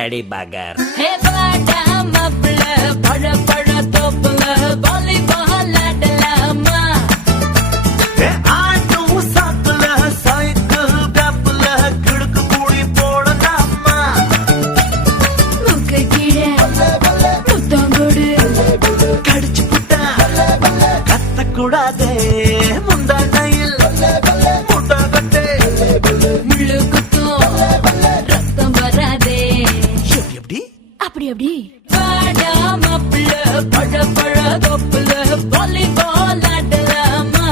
Lady பகர். கூடாதே முந்தானையில் முட்டாகட்டே முள்ளு குத்தும் ரத்தம் வராதே. எப்படி அப்படி அப்படி வாடா மாப்பிள்ள பழ பழ தொப்புல வாலிபால் ஆடலாமா.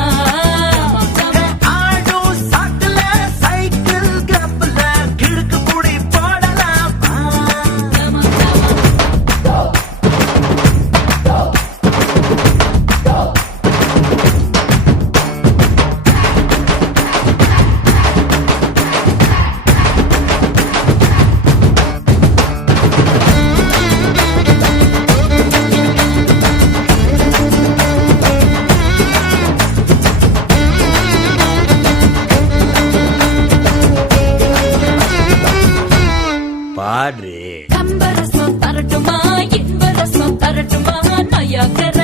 ஆடும் சாக்குல சைக்கிள் கிளப்புல கிழக்கு கூடி போடலாமா. பாடு கம்பரசம் தரட்டுமா இன்பரசம் தரட்டுமா நயாகர